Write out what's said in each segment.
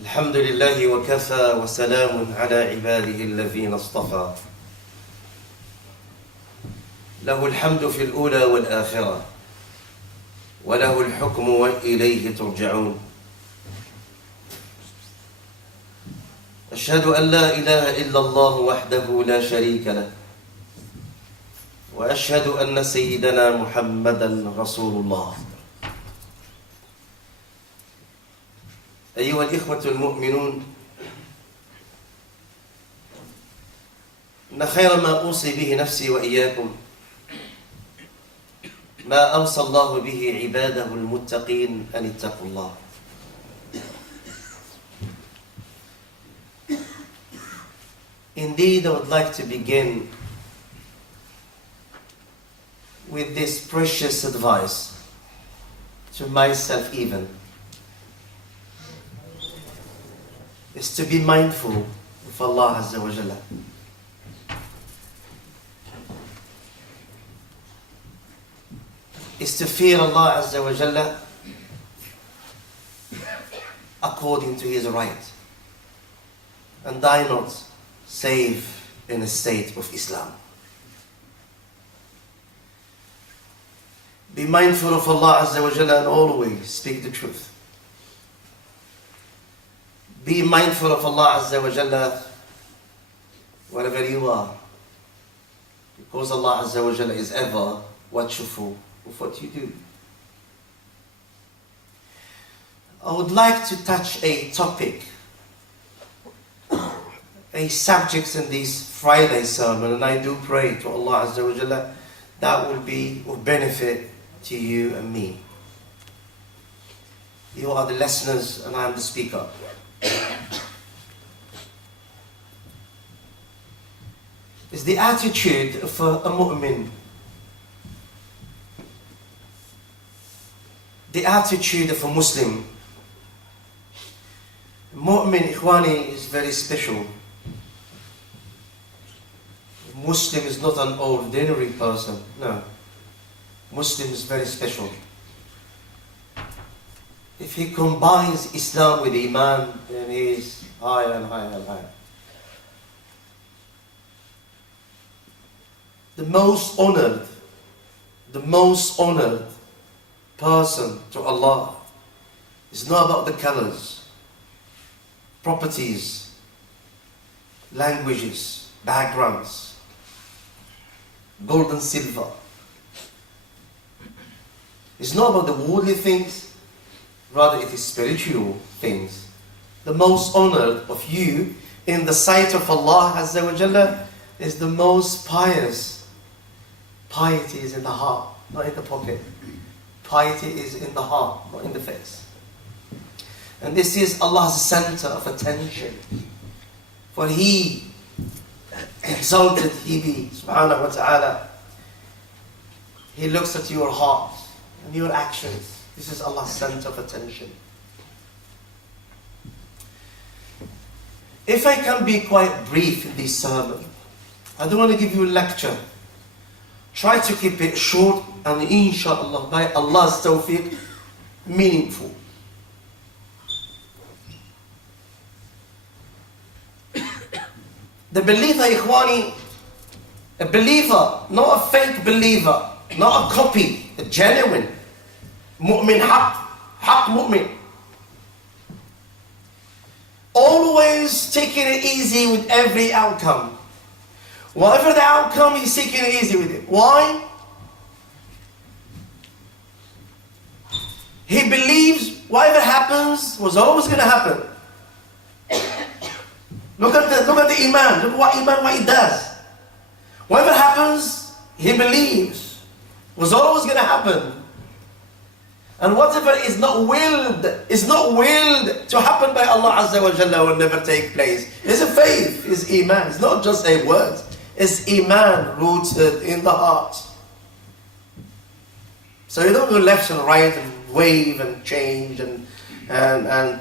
الحمد لله وكفى وسلام على عباده الذين اصطفى له الحمد في الأولى والآخرة وله الحكم وإليه ترجعون أشهد أن لا إله إلا الله وحده لا شريك له وأشهد أن سيدنا محمدا رسول الله أيها الإخوة المؤمنون إن خير ما أوصي به نفسي وإياكم ما أوصى الله به عباده المتقين أن اتقوا الله. Indeed, I would like to begin with this precious advice to myself even, is to be mindful of Allah Azza wa Jalla. Is to fear Allah Azza wa Jalla according to His right, and die not save in a state of Islam. Be mindful of Allah Azza wa Jalla and always speak the truth. Be mindful of Allah Azza wa Jalla wherever you are, because Allah Azza wa Jalla is ever watchful of what you do. I would like to touch a topic, a subject in this Friday sermon, and I do pray to Allah Azza wa Jalla that will be of benefit to you and me. You are the listeners and I am the speaker. It's the attitude of a mu'min. The attitude of a Muslim. Mu'min, ikhwani, is very special. Muslim is not an ordinary person. No. Muslim is very special. If he combines Islam with Iman, then he is higher and higher and higher. The most honored person to Allah is not about the colors, properties, languages, backgrounds, gold and silver. It's not about the worldly things, rather it is spiritual things. The most honored of you in the sight of Allah Azza wa Jalla is the most pious. Piety is in the heart, not in the pocket. Piety is in the heart, not in the face. And this is Allah's center of attention. For He exalted He be, subhanahu wa ta'ala. He looks at your heart and your actions. This is Allah's center of attention. If I can be quite brief in this sermon, I don't want to give you a lecture. Try to keep it short and inshallah, by Allah's tawfiq, meaningful. The believer, ikhwani, a believer, not a fake believer, not a copy, a genuine mu'min, haq mu'min. Always taking it easy with every outcome. Whatever the outcome, he's taking it easy with it. Why? He believes whatever happens was always going to happen. Look at the Iman. Look what Iman, what it does. Whatever happens, he believes was always going to happen. And whatever is not willed to happen by Allah Azza wa Jalla will never take place. It's a faith, it's Iman. It's not just a word. It's Iman rooted in the heart. So you don't go left and right and wave and change and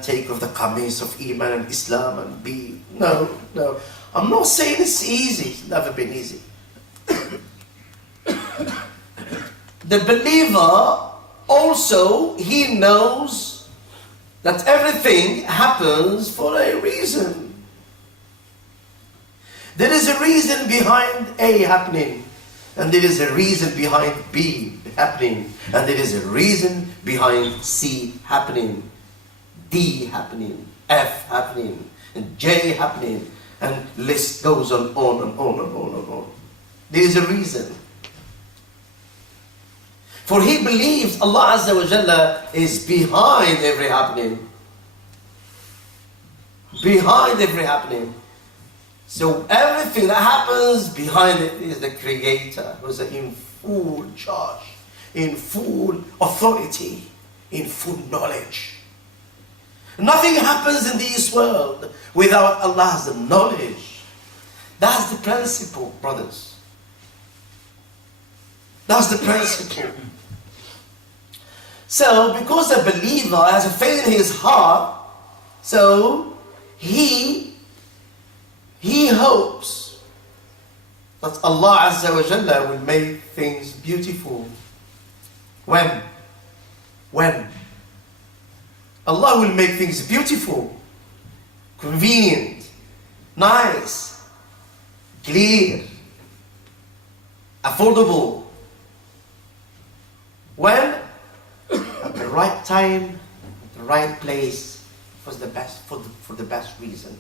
take off the qamis of Iman and Islam and be... No. I'm not saying it's easy. It's never been easy. The believer also, he knows that everything happens for a reason. There is a reason behind A happening, and there is a reason behind B happening, and there is a reason behind C happening, D happening, F happening, and J happening, and list goes on and on and on and on. There is a reason. For he believes Allah Azza wa Jalla is behind every happening. Behind every happening. So everything that happens, behind it is the Creator, who is in full charge, in full authority, in full knowledge. Nothing happens in this world without Allah's knowledge. That's the principle, brothers. That's the principle. So, because a believer has a faith in his heart, so he hopes that Allah Azza wa Jalla will make things beautiful. When? Allah will make things beautiful, convenient, nice, clear, affordable. When? At the right time, the right place, for the best reason.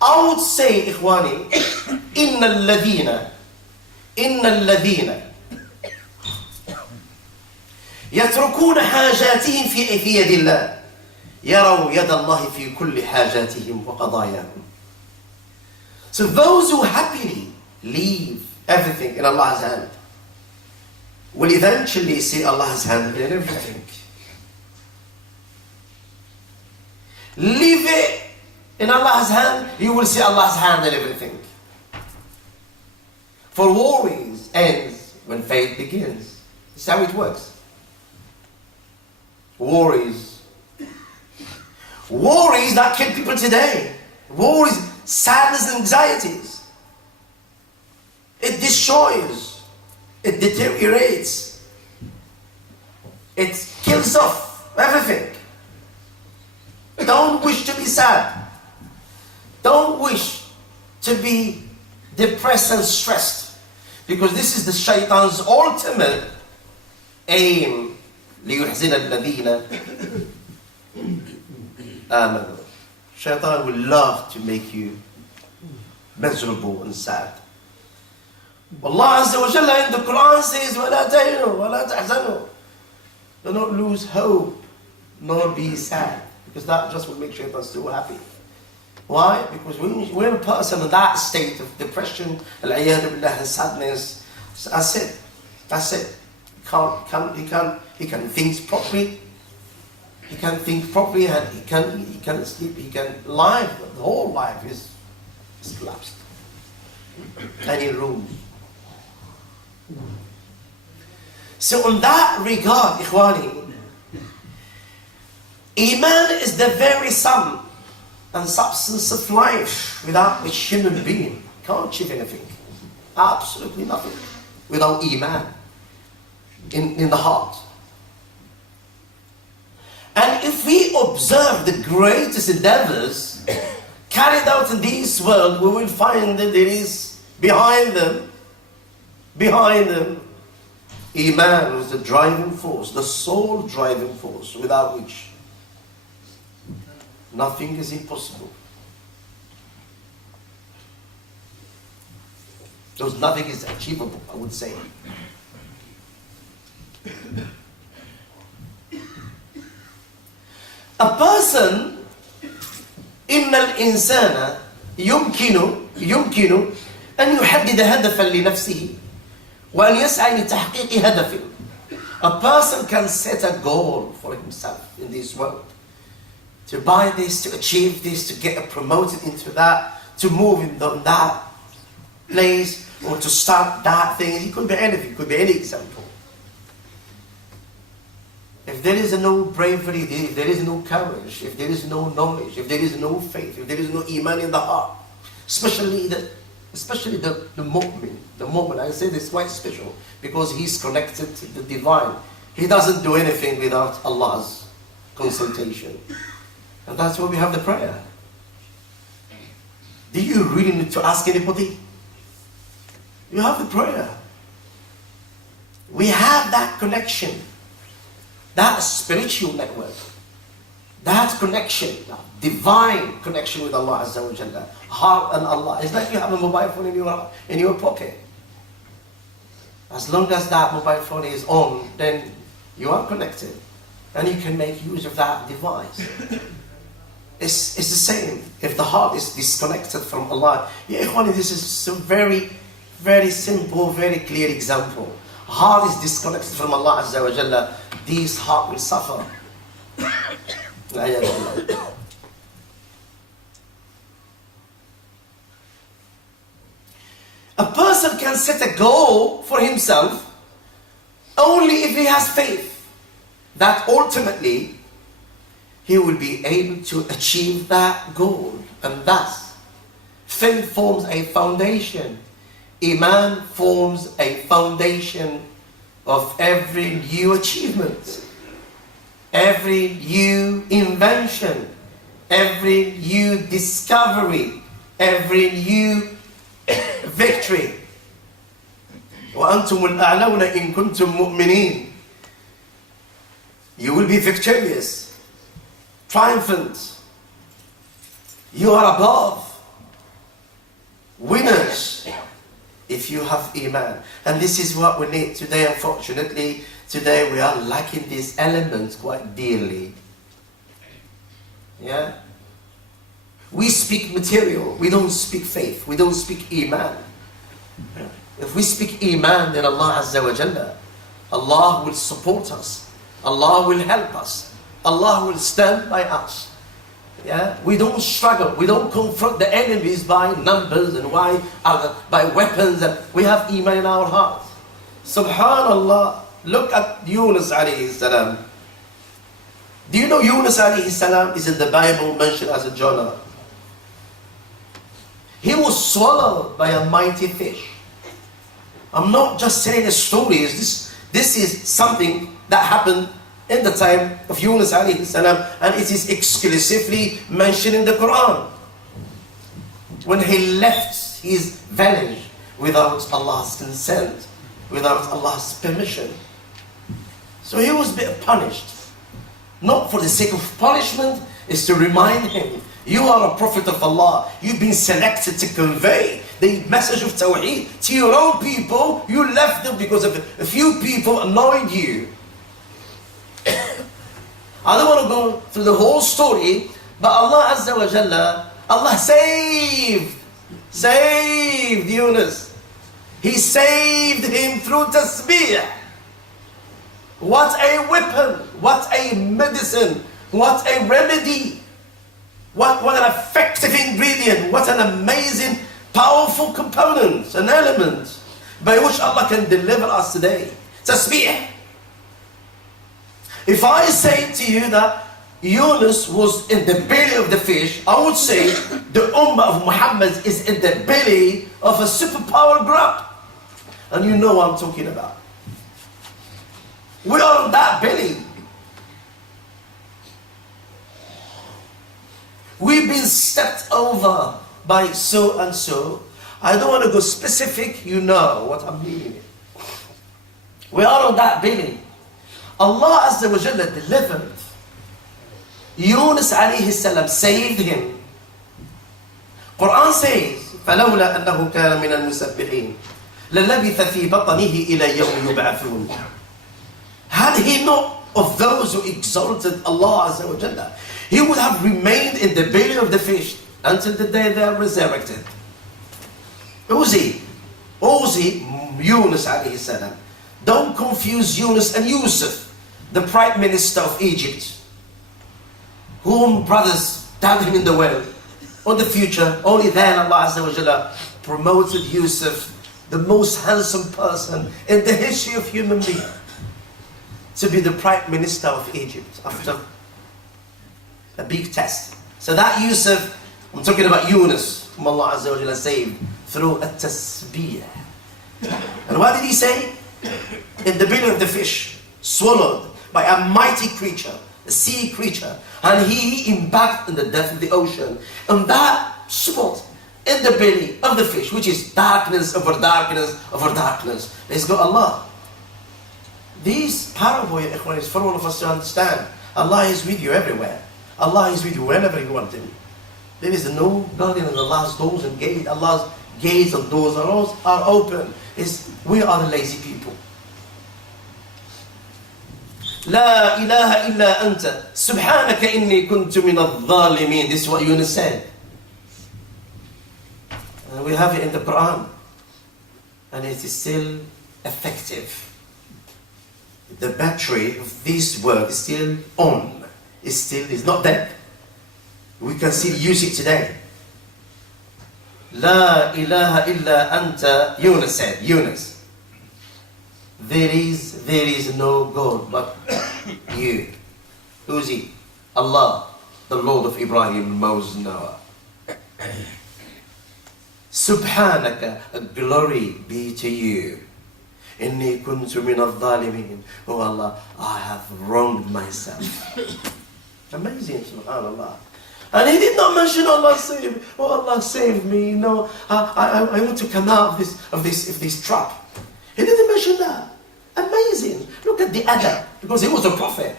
I would say, إخواني, إن الذين يتركون حاجاتهم في يد الله يروا يد الله في كل حاجاتهم وقضاياهم. So those who happily leave everything in Allah's hand will eventually see Allah's hand in everything. Leave it in Allah's hand, you will see Allah's hand in everything. For worries ends when faith begins. This is how it works. Worries that kill people today. Worries, sadness and anxieties. It destroys. It deteriorates. It kills off everything. Don't wish to be sad. Don't wish to be depressed and stressed. Because this is the shaitan's ultimate aim. لِيُحْزِنَ الَّذِينَ آمَنُوا. Shaitan will love to make you miserable and sad. Allah Azza wa Jalla in the Quran says, وَلَا تَهِنُوا وَلَا تَحْزَنُوا. Do not lose hope, nor be sad. Because that just will make Shaitan still happy. Why? Because when a person in that state of depression, al-iyadu billah, and sadness, that's it. That's it. He can think properly. He can think properly, and he can sleep. He can live. The whole life is collapsed. And in rooms. So in that regard, Ikhwani, Iman is the very sum and substance of life, without which human being can't achieve anything. Absolutely nothing without Iman in the heart. And if we observe the greatest endeavors carried out in this world, we will find that there is behind them, Iman is the driving force, the sole driving force, without which nothing is impossible. Because nothing is achievable, I would say. A person, إن الإنسان يمكن أن يحدد هدفا لنفسه وأن يسعى لتحقيق هدفه. A person can set a goal for himself in this world. To buy this, to achieve this, to get promoted into that, to move in that place, or to start that thing. It could be anything, it could be any example. If there is no bravery, if there is no courage, if there is no knowledge, if there is no faith, if there is no iman in the heart, especially the mu'min, the mu'min, I say this quite special, because he's connected to the divine. He doesn't do anything without Allah's consultation. And that's why we have the prayer. Do you really need to ask anybody? You have the prayer. We have that connection, that spiritual network, that connection, that divine connection with Allah Azza wa Jalla. Heart and Allah. It's like you have a mobile phone in your pocket. As long as that mobile phone is on, then you are connected. And you can make use of that device. It's the same. If the heart is disconnected from Allah, this is a very, very simple, very clear example. Heart is disconnected from Allah Azza wa Jalla, this heart will suffer. A person can set a goal for himself only if he has faith that ultimately he will be able to achieve that goal. And thus, faith forms a foundation. Iman forms a foundation of every new achievement, every new invention, every new discovery, every new victory. وَأَنْتُمُ الْأَعْلَوْنَ إِن كُنْتُم مُؤْمِنِينَ. You will be victorious, triumphant. You are above, winners, if you have Iman. And this is what we need today. Unfortunately, today we are lacking these elements quite dearly. Yeah? We speak material, we don't speak faith, we don't speak Iman. If we speak Iman, then Allah Azza wa Jalla, Allah will support us, Allah will help us, Allah will stand by us. Yeah? We don't struggle, we don't confront the enemies by numbers and by weapons, and we have Iman in our hearts. Subhanallah, look at Yunus alayhi salam. Do you know Yunus alayhi salam is in the Bible mentioned as a Jonah? He was swallowed by a mighty fish. I'm not just saying a story. This is something that happened in the time of Yunus alayhi salam, and it is exclusively mentioned in the Quran. When he left his village without Allah's consent, without Allah's permission. So he was punished. Not for the sake of punishment, it's to remind him, you are a prophet of Allah. You've been selected to convey the message of Tawheed to your own people. You left them because of a few people annoyed you. I don't want to go through the whole story, but Allah Azza wa Jalla, Allah saved Yunus. He saved him through tasbih. What a weapon, what a medicine, what a remedy. What an effective ingredient, what an amazing, powerful component, an element by which Allah can deliver us today. Tasbih. If I say to you that Yunus was in the belly of the fish, I would say the Ummah of Muhammad is in the belly of a superpower grub. And you know what I'm talking about. We are on that belly. We've been stepped over by so and so. I don't want to go specific, you know what I'm meaning. We are on that belly. Allah Azza wa Jalla delivered. Yunus alayhi salam saved him. Quran says, فَلَوْلَا أَنَّهُ كَانَ مِنَ الْمُسَبِّحِينَ لَلَبِثَ فِي بَطَنِهِ إِلَى يَوْمِ يُبْعَثُونَ. Had he not of those who exalted Allah Azza wa Jalla, he would have remained in the belly of the fish until the day they are resurrected. Uzi, Yunus alayhi salam. Don't confuse Yunus and Yusuf, the Prime Minister of Egypt, whom brothers dug him in the well. On the future, only then Allah Azza wa Jalla promoted Yusuf, the most handsome person in the history of human being, to be the Prime Minister of Egypt after a big test. So that Yusuf, I'm talking about Yunus, whom Allah Azza wa Jalla saved through a tasbih. And what did he say? In the belly of the fish, swallowed by a mighty creature, a sea creature, and he impacted in the depth of the ocean. And that spot in the belly of the fish, which is darkness over darkness over darkness, is got Allah. This parable, ikhwan, is for all of us to understand. Allah is with you everywhere. Allah is with you whenever you want Him. There is no guardian in Allah's doors and gates. Allah's gates and doors are open. We are the lazy people. لا إله إلا أنت سبحانك إني كنت من الظالمين. This is what Yunus said. And we have it in the Quran. And it is still effective. The battery of this word is still on. It's not dead. We can still use it today. La ilaha illa anta, Yunus said, Yunus. There is no God but you. Who's he? Allah, the Lord of Ibrahim, Moses, Noah. Subhanaka, glory be to you. Inni kuntu min al-dhalimin. Oh Allah, I have wronged myself. Amazing, subhanallah. And he did not mention Allah save me. No, I want to come out of this trap. He didn't mention that. Amazing. Look at the adab, because he was a prophet.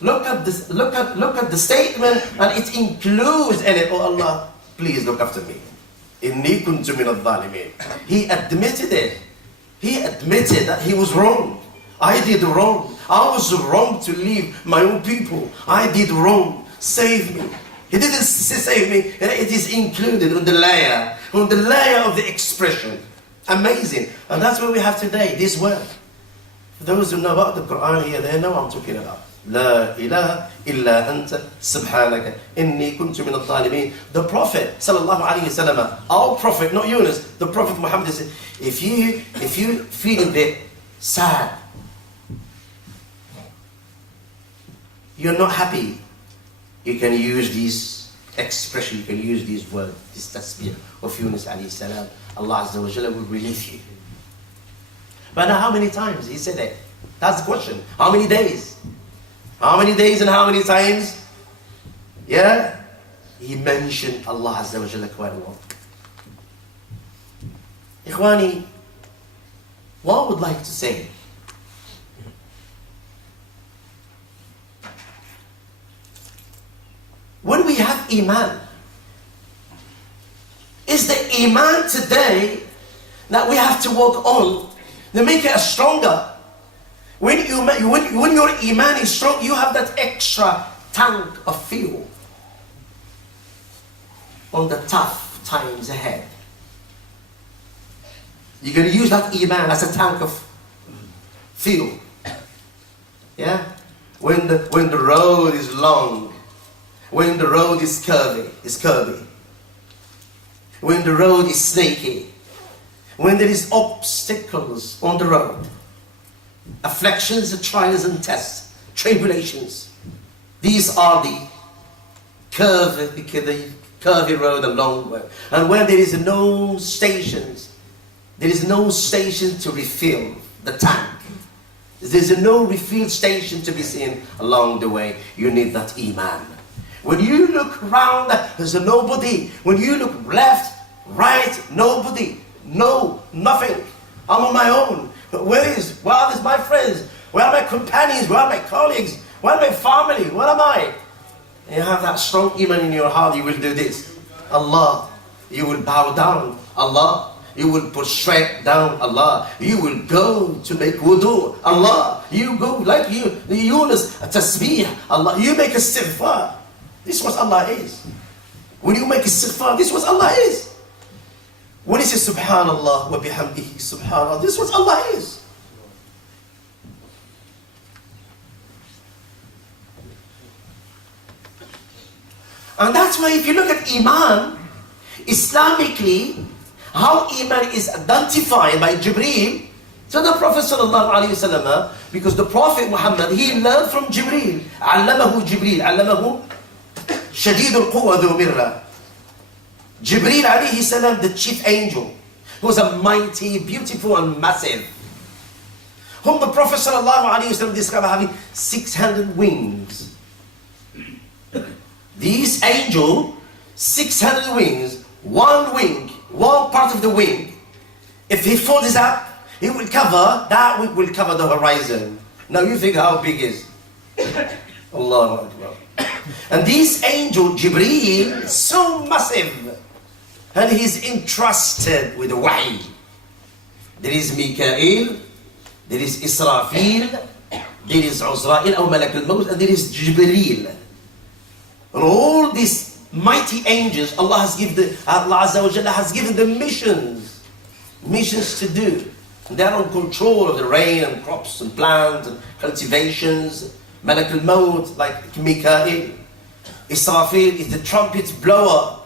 Look at the statement, and it includes in it, oh Allah, please look after me. Inni kuntu min al-dhalimin. He admitted it. He admitted that he was wrong. I did wrong. I was wrong to leave my own people. I did wrong. Save me. He didn't say save me. It is included on the layer of the expression. Amazing. And that's what we have today, this word. For those who know about the Quran here, they know what I'm talking about. La ilaha illa anta subhanaka inni kuntu min al-dhalimin. The Prophet sallallahu alayhi wasallam, our Prophet, not Yunus, the Prophet Muhammad said, if you feel a bit sad, you're not happy, you can use this expression, you can use this word, this tasbih of Yunus alayhi salam. Allah Azza wa Jalla will relieve you. But now how many times he said it? That's the question. How many days? How many days and how many times? Yeah? He mentioned Allah Azza wa Jalla quite a lot. Ikhwani, what I would like to say, when we have Iman, is the Iman today that we have to work on to make it stronger. When your Iman is strong, you have that extra tank of fuel on the tough times ahead. You're going to use that Iman as a tank of fuel. Yeah? When the road is long, when the road is curvy, when the road is snaky, when there is obstacles on the road, afflictions, trials and tests, tribulations. These are the curvy road, the long way. And when there is no stations to refill the tank. There's no refill station to be seen along the way. You need that Iman. When you look around, there's nobody. When you look left, right, nobody. No, nothing. I'm on my own. Where are my friends? Where are my companions? Where are my colleagues? Where are my family? Where am I? And you have that strong Iman in your heart, you will do this. Allah. You will bow down. Allah. You will prostrate down. Allah. You will go to make wudu. Allah. You go like Yunus, tasbih. Allah. You make istighfar. This is what Allah is. When you make istighfar, this is what Allah is. When he says Subhanallah wa bihamdihi, Subhanallah, this is what Allah is. And that's why if you look at Iman, Islamically, how Iman is identified by Jibreel to the Prophet sallallahu alaihi wasallam, because the Prophet Muhammad, he learned from Jibreel. Allamahu Jibreel, allamahu shadid al-quwa dhu mirra. Jibreel alayhi salam, the chief angel, who was a mighty, beautiful and massive. whom the Prophet ﷺ described having 600 wings. These angel, 600 wings, one wing, one part of the wing, if he folds up, he will cover, that wing will cover the horizon. Now you think how big is Allahu Akbar. And this angel, Jibreel, is so massive. And he's entrusted with the wahi. There is Mikael, there is Israfil, there is Uzrail, or Malak al-Maut, and there is Jibreel. And all these mighty angels, Allah Azza wa Jalla has given them missions to do. And they're on control of the rain and crops and plants and cultivations. Malak al-Maut, like Mikael. Israfil is the trumpet blower.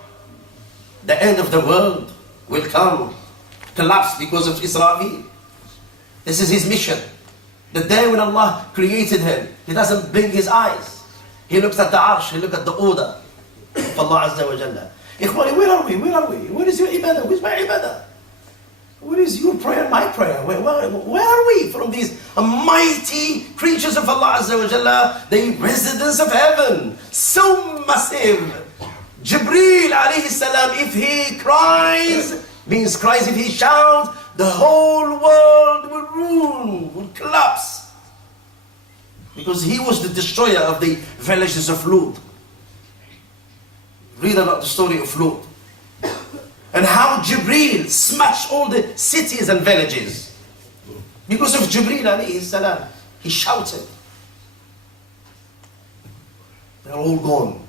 The end of the world will come, collapse because of Israfil. This is his mission. The day when Allah created him, he doesn't blink his eyes. He looks at the arsh, he looks at the order of Allah Azza wa Jalla. Ikhwani, where are we? Where are we? Where is your ibadah? Where's my ibadah? Where is your prayer, my prayer? Where are we from these mighty creatures of Allah Azza wa Jalla, the residents of heaven? So massive. Jibreel alayhi salam, if he cries, means cries, if he shouts, the whole world will ruin, will collapse. Because he was the destroyer of the villages of Lut. Read about the story of Lut. And how Jibreel smashed all the cities and villages. Because of Jibreel alayhi salam. He shouted. They're all gone.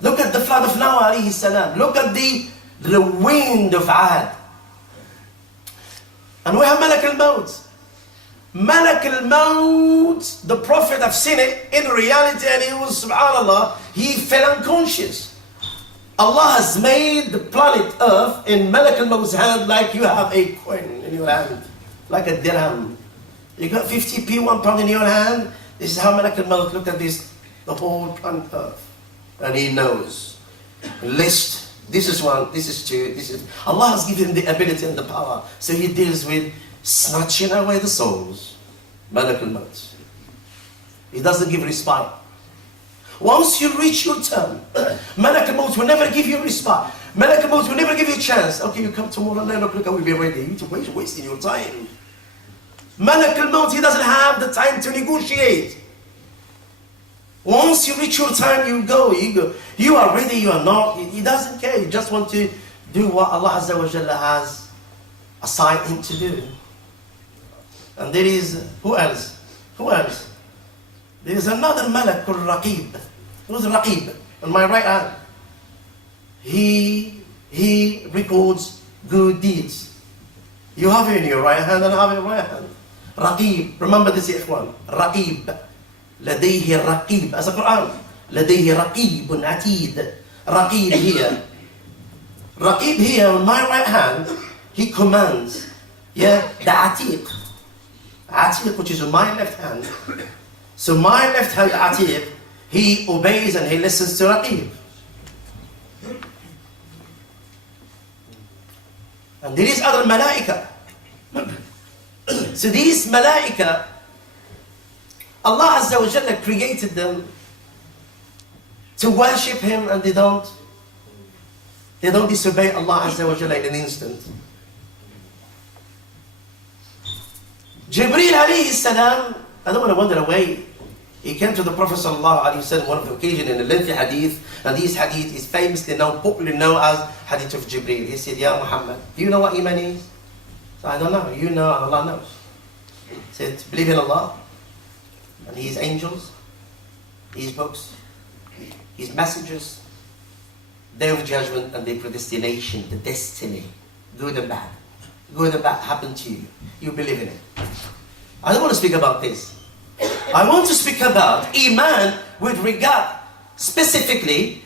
Look at the flood of Noah alayhi salam. Look at the wind of Ad. And we have Malak al-Maut. Malak al-Maut, the Prophet, I've seen it in reality, and he was, subhanAllah, he fell unconscious. Allah has made the planet Earth in Malak al-Maut's hand like you have a coin in your hand, like a dirham. You got 50p, 1 pound in your hand. This is how Malak al-Maut look at this, the whole planet Earth. And he knows. List, this is one, this is two, this is... Allah has given him the ability and the power. So he deals with snatching away the souls. Malak al-Maut. He doesn't give respite. Once you reach your turn, Malak al-Maut will never give you respite. Malak al-Maut will never give you a chance. Okay, you come tomorrow, 9 o'clock, I will be ready. You're wasting your time. Malak al-Maut, he doesn't have the time to negotiate. Once you reach your time, you go. You are ready, you are not. He doesn't care. You just want to do what Allah Azza wa Jalla has assigned him to do. And there is, who else? Who else? There is another malak called Raqib. Who's Raqib? On my right hand. He records good deeds. You have it in your right hand and I have it in my right hand. Raqib. Remember this, ikhwan. Raqib. لديه رقيب. As a Quran. لديه رقيب عتيد. Raqib here. Raqib here on my right hand. He commands. Yeah, the Atiq. Atiq, which is on my left hand. So my left hand Atiq, he obeys and he listens to Raqib. And there is other malaika. So these malaika, Allah Azza wa Jalla created them to worship Him, and they don't disobey Allah Azza wa Jalla in an instant. Jibreel alayhi salam, I don't want to wander away. He came to the Prophet sallallahu alayhi wa sallam one of the occasions in a lengthy hadith, and this hadith is famously known, popularly known as Hadith of Jibreel. He said, Ya Muhammad, do you know what Iman is? So I don't know. You know, and Allah knows. He said, believe in Allah, and His angels, His books, His messengers, Day of Judgment, and the predestination, the destiny, good and bad. Good and bad happen to you. You believe in it. I don't want to speak about this. I want to speak about Iman with regard specifically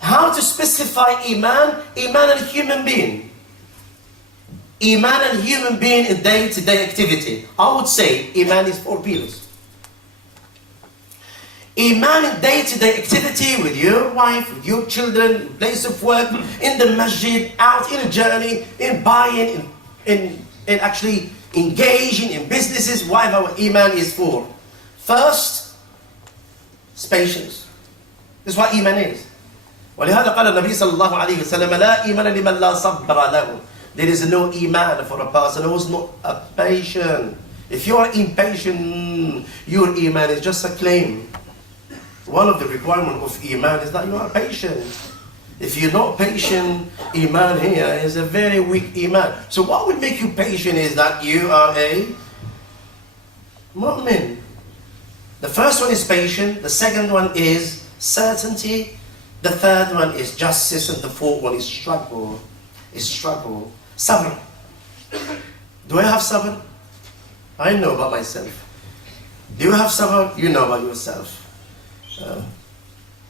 how to specify Iman and human being. Iman and human being in day-to-day activity. I would say Iman is 4 pillars. Iman in day-to-day activity with your wife, with your children, place of work, in the masjid, out in a journey, in buying, in actually engaging in businesses, whatever iman is for. First, it's patience. This is what iman is. ولهذا قال النبي صلى الله عليه وسلم لا إيمان لمن لا صبر له. There is no iman for a person who is not a patient. If you are impatient, your iman is just a claim. One of the requirements of iman is that you are patient. If you're not patient, iman here is a very weak iman. So what will make you patient is that you are a mu'min. The first one is patient. The second one is certainty. The third one is justice, and the fourth one is struggle. Sabr. Do I have sabr? I know about myself. Do you have sabr? You know about yourself.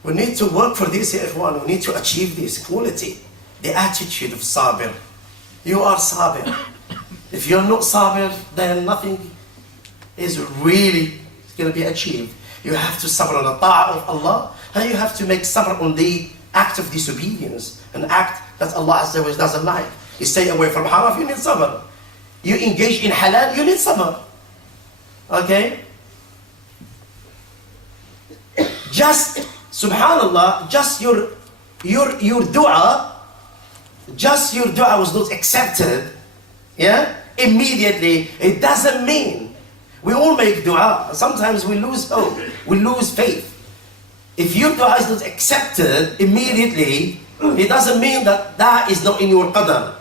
We need to work for this, ikhwan. We need to achieve this quality. The attitude of sabr. You are sabr. If you're not sabr, then nothing is really going to be achieved. You have to sabr on the ta'ah of Allah, and you have to make sabr on the act of disobedience, an act that Allah Azza wa Jalla doesn't like. You stay away from haram, you need sabr. You engage in halal, you need sabr. Okay? Just, subhanallah, just your dua, was not accepted, yeah? Immediately, it doesn't mean. We all make dua. Sometimes we lose hope, we lose faith. If your dua is not accepted immediately, it doesn't mean that that is not in your qadar.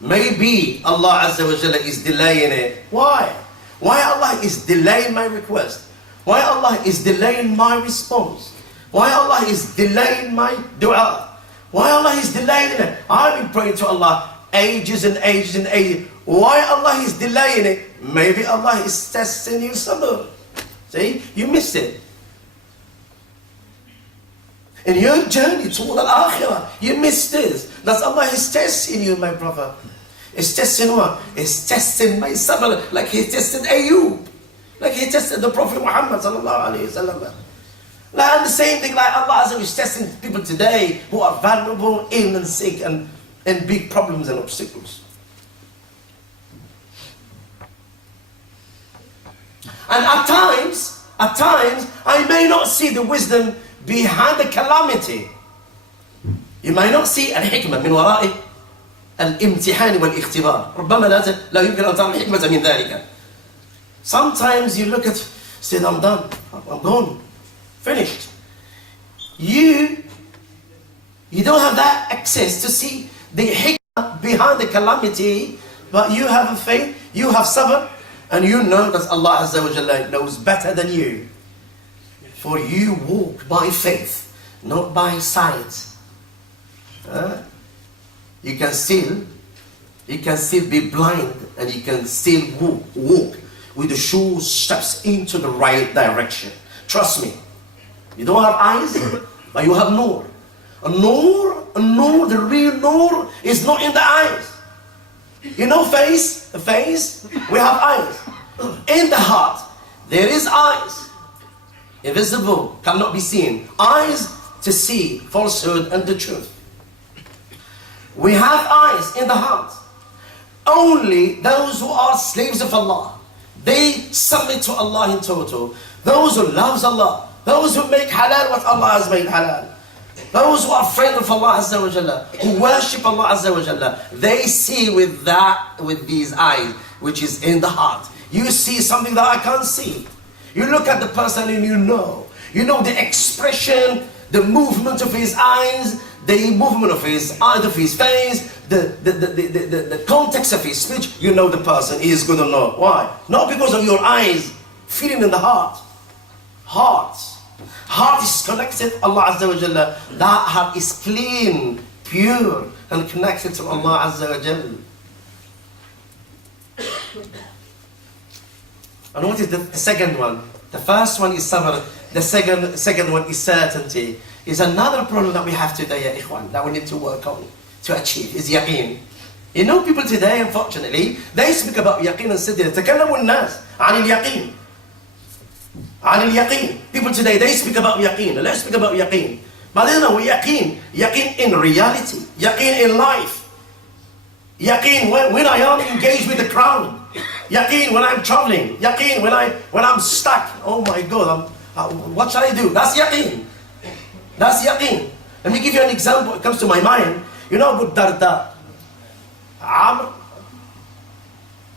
Maybe Allah Azza wa Jalla is delaying it. Why? Why Allah is delaying my request? Why Allah is delaying my response? Why Allah is delaying my dua? Why Allah is delaying it? I've been praying to Allah ages and ages and ages. Why Allah is delaying it? Maybe Allah is testing you sabr. See, you missed it. In your journey toward al-akhirah, you missed this. That's Allah is testing you, my brother. It's testing what? It's testing my sabr, like He tested Ayub, like He tested the Prophet Muhammad sallallahu alaihi wasallam. And the same thing, like Allah is testing people today who are vulnerable, ill and sick, and big problems and obstacles. And at times, I may not see the wisdom behind the calamity. You may not see الحكمة من وراء الامتحان والاختبار. ربما لا يمكن أن ترى الحكمة من ذلك. Sometimes you look at, say, I'm done, I'm gone, finished. You don't have that access to see the hikmah behind the calamity, but you have a faith, you have sabr, and you know that Allah Azza wa Jalla knows better than you. For you walk by faith, not by sight. You can still be blind, and you can still walk with the sure steps into the right direction. Trust me. You don't have eyes, but you have nur. A nur, the real nur is not in the eyes. You know face? The face, we have eyes. In the heart, there is eyes. Invisible, cannot be seen. Eyes to see falsehood and the truth. We have eyes in the heart. Only those who are slaves of Allah, they submit to Allah in total. Those who loves Allah, those who make halal what Allah has made halal, those who are friends of Allah Azza wa Jalla, who worship Allah Azza wa Jalla, they see with these eyes, which is in the heart. You see something that I can't see. You look at the person and you know the expression, the movement of his eyes, the movement of his face, the context of his speech. You know the person is good or not. Why? Not because of your eyes, feeling in the heart. Heart is connected to Allah Azza wa Jalla. That heart is clean, pure, and connected to Allah Azza wa Jalla. And what is the second one? The first one is sabr. The second one is certainty. Is another problem that we have today, ya ikhwan, that we need to work on to achieve, is yaqeen. You know, people today, unfortunately, they speak about yaqeen and say, يتكلم الناس عن اليقين. عن اليقين. People today, they speak about yaqeen. Let's speak about yaqeen. But they don't know yaqeen. Yaqeen in reality. Yaqeen in life. Yaqeen when I am engaged with the crowd. Yaqeen when I'm traveling. Yaqeen when I'm stuck. Oh my God, what shall I do? That's yaqeen. That's yaqeen. Let me give you an example. It comes to my mind. You know Abu Darda, Amr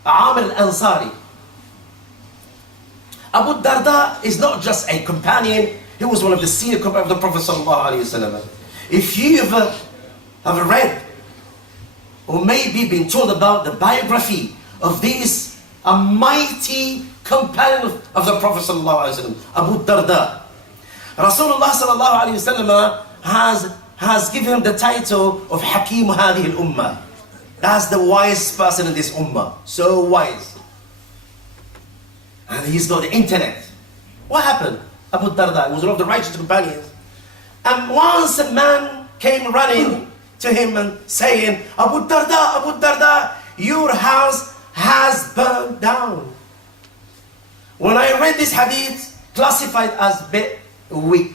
al-Ansari. Abu Darda is not just a companion. He was one of the senior companions of the Prophet sallallahu alaihi wasallam. If you ever have read or maybe been told about the biography of this a mighty companion of the Prophet sallallahu alaihi wasallam, Abu Darda, Rasulullah sallallahu alaihi wasallam has given him the title of Hakim Hadhihi al-Ummah. That's the wise person in this ummah. So wise. And he's got the intellect. What happened? Abu Darda was one of the righteous companions. And once a man came running to him and saying, Abu Darda, your house has burned down. When I read this hadith, classified as a bit weak,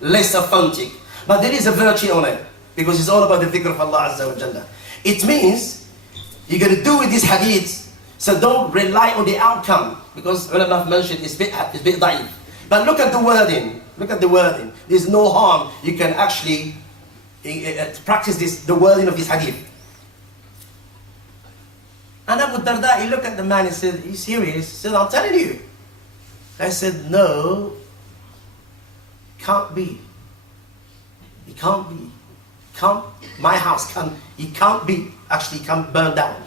less authentic, but there is a virtue on it, because it's all about the dhikr of Allah Azza wa Jalla. It means you're going to do with this hadith, so don't rely on the outcome, because ulama have mentioned it's a bit da'if. But look at the wording. Look at the wording. There's no harm. You can actually practice the wording of this hadith. And Abu Darda, he looked at the man and said, "Are you serious?" He said, "I'm telling you." I said, "No, can't be. It can't be. My house can't burn down."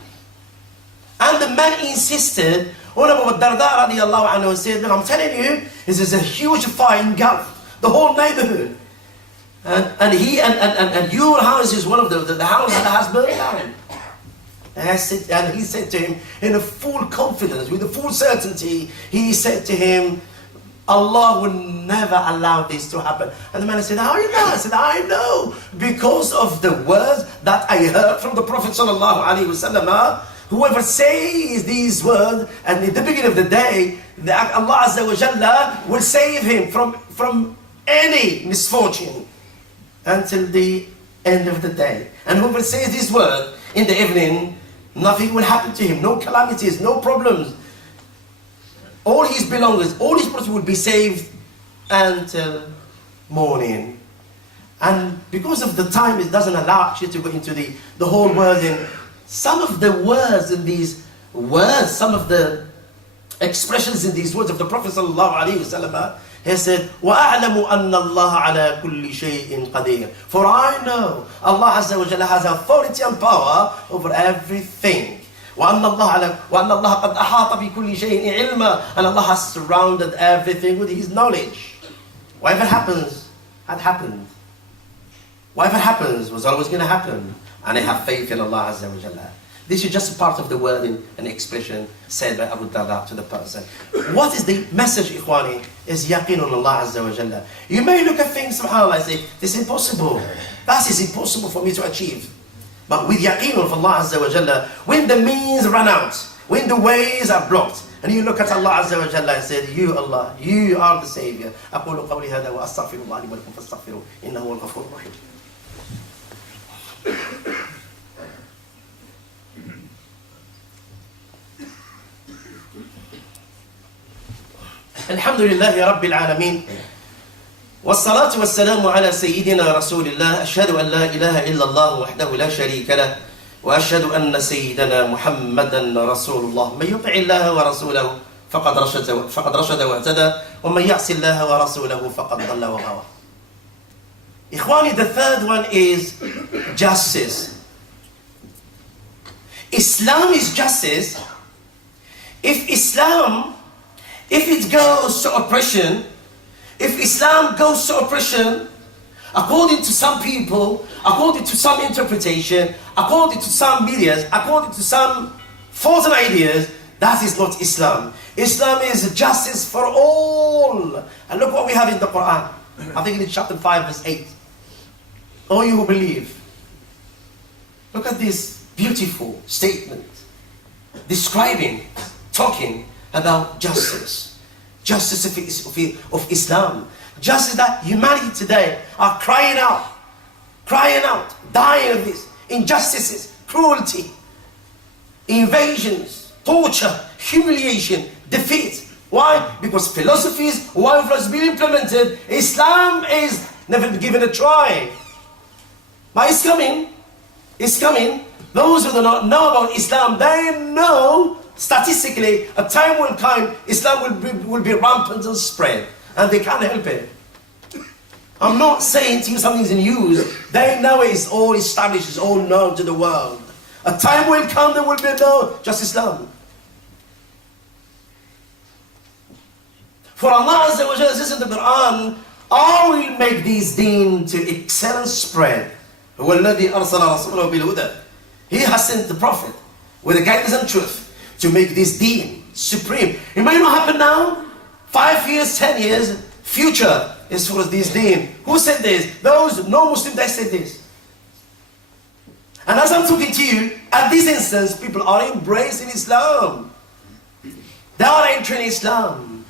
And the man insisted. Abu Darda radiallahu anhu said, "I'm telling you, this is a huge fire engulfed the whole neighborhood. And your house is one of the houses that has burned down." And he said to him, in a full confidence, with a full certainty, he said to him, "Allah will never allow this to happen." And the man said, "How you know?" I said, "I know, because of the words that I heard from the Prophet sallallahu alaihi wasallam. Whoever says these words, and at the beginning of the day, Allah Azza wa Jalla will save him from any misfortune until the end of the day. And whoever says this word in the evening, nothing will happen to him, no calamities, no problems. All his belongings, all his property will be saved until morning." And because of the time, it doesn't allow actually to go into the whole word. In some of the words in these words, some of the expressions in these words of the Prophet sallallahu alaihi wasallam, he said, وَأَعْلَمُ أَنَّ اللَّهَ عَلَى كُلِّ شَيْءٍ قَدِيرٌ. For I know Allah Azza wa Jalla has authority and power over everything. وَأَنَّ اللَّهَ قَدْ أَحَاطَ بِكُلِّ شَيْءٍ عِلْمًا. And Allah has surrounded everything with His knowledge. Whatever happens, had happened. Whatever happens was always going to happen. And I have faith in Allah Azza wa Jalla. This is just a part of the wording and expression said by Abu Darda to the person. What is the message, Ikhwani? Is yaqeen on Allah Azza wa Jalla. You may look at things, subhanAllah, and say, "This is impossible. That is impossible for me to achieve." But with yaqeen of Allah Azza wa Jalla, when the means run out, when the ways are blocked, and you look at Allah Azza wa Jalla and say, "You Allah, you are the Savior." أقول قولي هذا وأستغفر الله لي ولكم فاستغفروه إنه هو الغفور الرحيم. الحمد لله رب العالمين والصلاة والسلام على سيدنا رسول الله. أشهد أن لا إله إلا الله وحده لا شريك له وأشهد أن سيدنا محمدا رسول الله. من يطع الله ورسوله فقد رشد واهتدى ومن يعص الله ورسوله فقد ضل وغوى. Ikhwani, the third one is justice. Islam is justice. If it goes to oppression, if Islam goes to oppression, according to some people, according to some interpretation, according to some media, according to some false ideas, that is not Islam. Islam is justice for all. And look what we have in the Quran. I think in chapter 5 verse 8. All you who believe. Look at this beautiful statement. Describing, talking about justice. Justice of Islam. Justice that humanity today are crying out, dying of this. Injustices, cruelty, invasions, torture, humiliation, defeat. Why? Because philosophies, while it has been implemented, Islam is never been given a try. But it's coming. It's coming. Those who do not know about Islam, they know statistically a time will come, Islam will be rampant and spread. And they can't help it. I'm not saying to you something's in use. They know it is all established, it's all known to the world. A time will come, there will be no just Islam. For Allah Azza wa Jalla says in the Quran, I will make these deen to excel and spread. He has sent the Prophet with the guidance and truth to make this deen supreme. It may not happen now, 5 years, 10 years, future is for this deen. Who said this? Those non-Muslims that said this. And as I'm talking to you, at this instance, people are embracing Islam. They are entering Islam.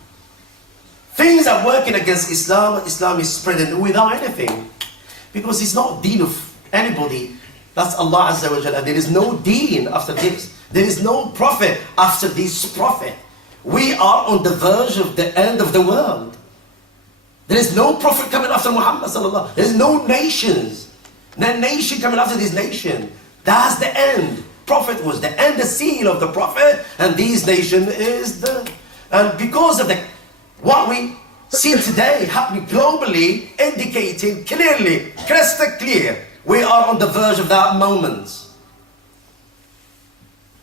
Things are working against Islam. Islam is spreading without anything. Because it's not deen of anybody. That's Allah Azza wa Jalla. There is no deen after this. There is no prophet after this prophet. We are on the verge of the end of the world. There is no prophet coming after Muhammad sallallahu. There is no nations. No nation coming after this nation. That's the end. Prophet was the end, the seal of the prophet, and this nation is the. And because of the what we see today happening globally, indicating clearly, crystal clear, we are on the verge of that moment.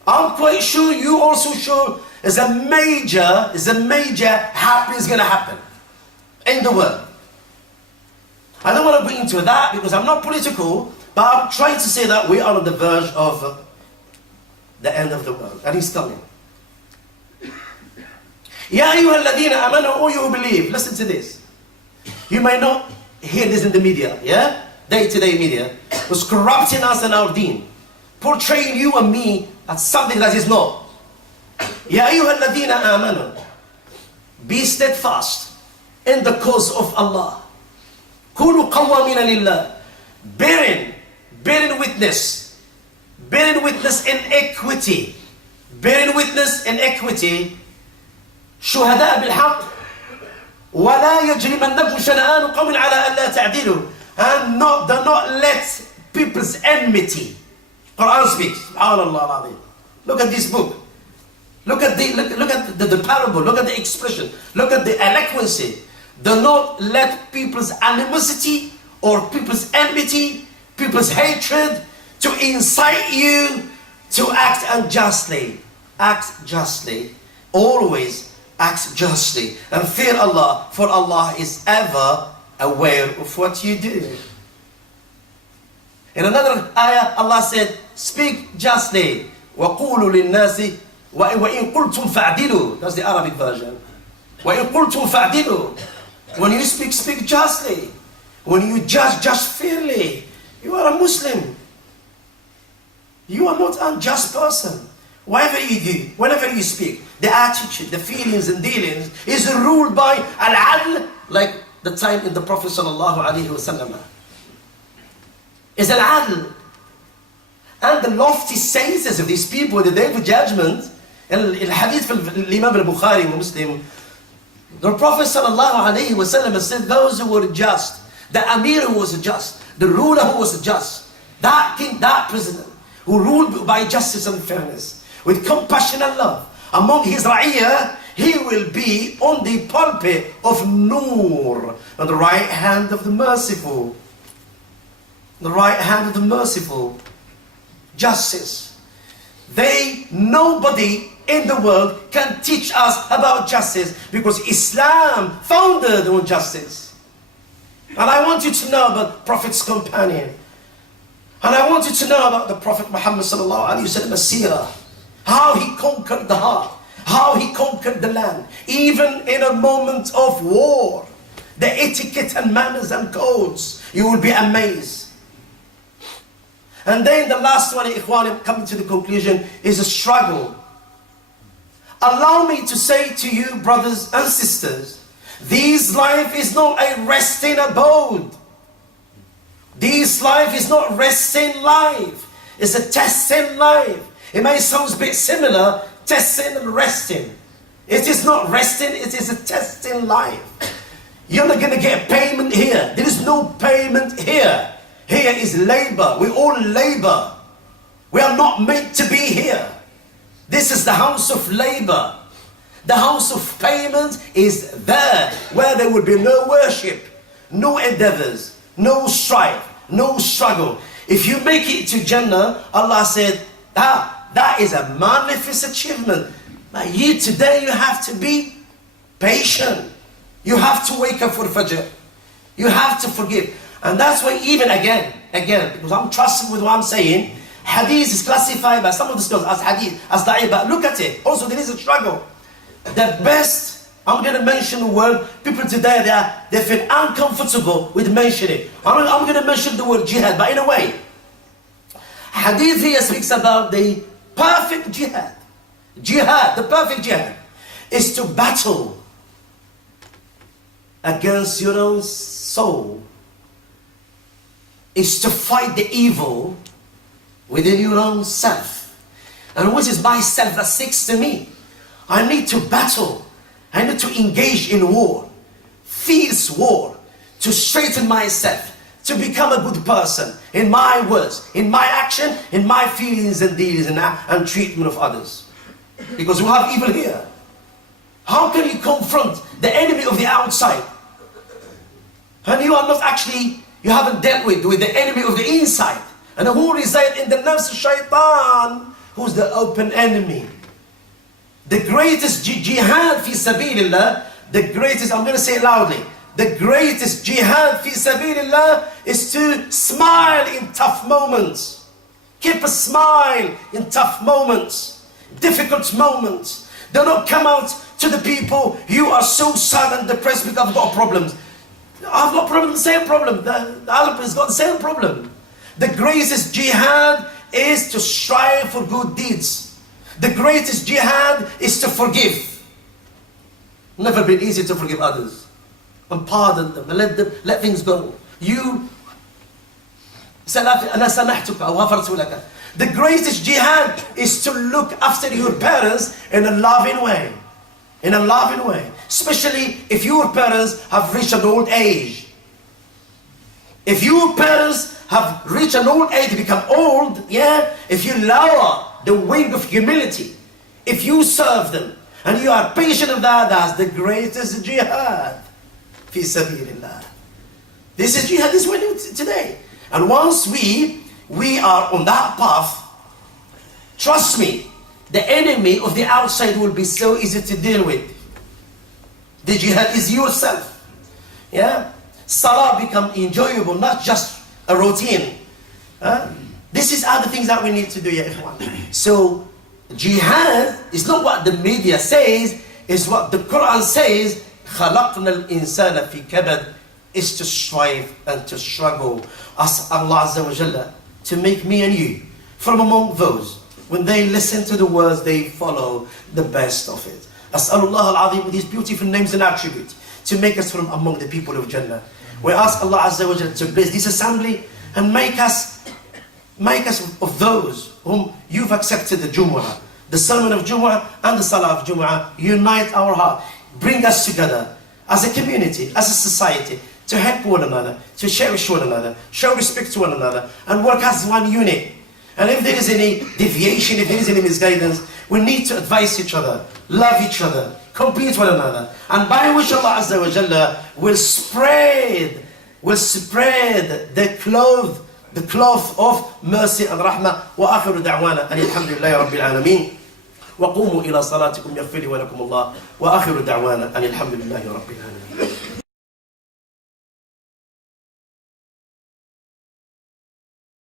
I'm quite sure you also sure is a major happening is going to happen in the world. I don't want to go into that because I'm not political, but I'm trying to say that we are on the verge of the end of the world, and it's coming. Ya ayyuha alladhina amanu, all you who believe, listen to this. You may not hear this in the media, yeah? Day-to-day media was corrupting us and our deen, portraying you and me as something that is not. Ya ayyuha alladhina amanu, be steadfast in the cause of Allah. Kunu qawwamina lillah, bearing witness in equity, bearing witness in equity. شهداء بالحق ولا يجرمنكم شنآن قوم على ألا تعدلوا, and do not let people's enmity. Quran speaks. Subhanallah. Look at this book. Look at the parable. Look at the expression. Look at the eloquency. Do not let people's animosity or people's enmity, people's hatred to incite you to act unjustly. Act justly. Always act justly and fear Allah, for Allah is ever aware of what you do. In another ayah, Allah said, speak justly. وَقُولُوا لِلنَّاسِ وَإِن قُلْتُمْ فَاعْدِلُوا. That's the Arabic version. وَإِن قُلْتُمْ فَاعْدِلُوا. When you speak justly. When you judge fairly. You are a Muslim. You are not an unjust person. Whatever you do, whenever you speak, the attitude, the feelings and dealings is ruled by al-adl, like the time in the Prophet sallallahu alaihi wasallam. Is al-adl. And the lofty senses of these people in the day of judgment, al-hadith al-Imam al-Bukhari wa Muslim, the Prophet sallallahu alaihi wasallam said those who were just, the Amir who was just, the ruler who was just, that king, that president, who ruled by justice and fairness, with compassion and love, among his ra'iyah, he will be on the pulpit of Noor, on the right hand of the merciful. The right hand of the merciful. Justice. Nobody in the world can teach us about justice because Islam founded on justice. And I want you to know about Prophet's companion. And I want you to know about the Prophet Muhammad sallallahu alaihi wasallam, Sirah. How he conquered the heart, how he conquered the land, even in a moment of war. The etiquette and manners and codes, you will be amazed. And then the last one, Ikhwan, coming to the conclusion, is a struggle. Allow me to say to you, brothers and sisters, this life is not a resting abode. This life is not resting life. It's a testing life. It may sound a bit similar testing and resting. It is not resting, it is a testing life. You're not going to get payment here. There is no payment here. Here is labor. We all labor. We are not meant to be here. This is the house of labor. The house of payment is there, where there will be no worship, no endeavors, no strife, no struggle. If you make it to Jannah, Allah said, that is a magnificent achievement. But today you have to be patient. You have to wake up for Fajr. You have to forgive. And that's why even again, because I'm trusting with what I'm saying, hadith is classified by some of the scholars as hadith, as da'if. But look at it. Also there is a struggle. The best, I'm going to mention the word, people today, they feel uncomfortable with mentioning. I'm going to mention the word jihad, but in a way, hadith here speaks about the perfect jihad. Jihad, the perfect jihad, is to battle against your own soul. Is to fight the evil within your own self. And which is myself that sticks to me. I need to battle. I need to engage in war. Fierce war. To straighten myself. To become a good person. In my words, in my action, in my feelings and dealings and treatment of others. Because we have evil here. How can you confront the enemy of the outside? And you are not actually, you haven't dealt with the enemy of the inside. And who resides in the nafs shaitan, who's the open enemy. The greatest jihad fi sabilillah, the greatest, I'm going to say it loudly, the greatest jihad fi sabilillah is to smile in tough moments. Keep a smile in tough moments, difficult moments. Do not come out to the people, you are so sad and depressed because I've got problems. I've got problem, the same problem. The Arab has got the same problem. The greatest jihad is to strive for good deeds. The greatest jihad is to forgive. Never been easy to forgive others and pardon them and let things go. The greatest jihad is to look after your parents in a loving way. In a loving way. Especially if your parents have reached an old age. If your parents have reached an old age, become old, if you lower the wing of humility, if you serve them, and you are patient of that, that's the greatest jihad. Fi sabilillah. This is jihad, this is what we do today. And once we are on that path, trust me, the enemy of the outside will be so easy to deal with. The jihad is yourself. Salah become enjoyable, not just a routine. This is other things that we need to do. So jihad is not what the media says, it's what the Quran says. خَلَقْنَا الْإِنسَانَ فِي كَبَدٍ, is to strive and to struggle. Ask Allah Azza wa Jalla to make me and you from among those, when they listen to the words, they follow the best of it. As'alullah al-Azim with his beautiful names and attributes to make us from among the people of Jannah. We ask Allah Azza wa Jalla to bless this assembly and make us of those whom you've accepted the Jummah, the sermon of Jummah and the Salah of Jummah. Unite our heart. Bring us together as a community, as a society, to help one another, to cherish one another, show respect to one another, and work as one unit. And if there is any deviation, if there is any misguidance, we need to advise each other, love each other, complete one another, and by which Allah Azza wa Jalla will spread the cloth of mercy and rahmah. Wa akhiru da'wana and alhamdulillahi rabbil alameen. وقوموا إلى صلاتكم يغفر لي ولكم الله وآخر دعوانا أن الحمد لله رب العالمين.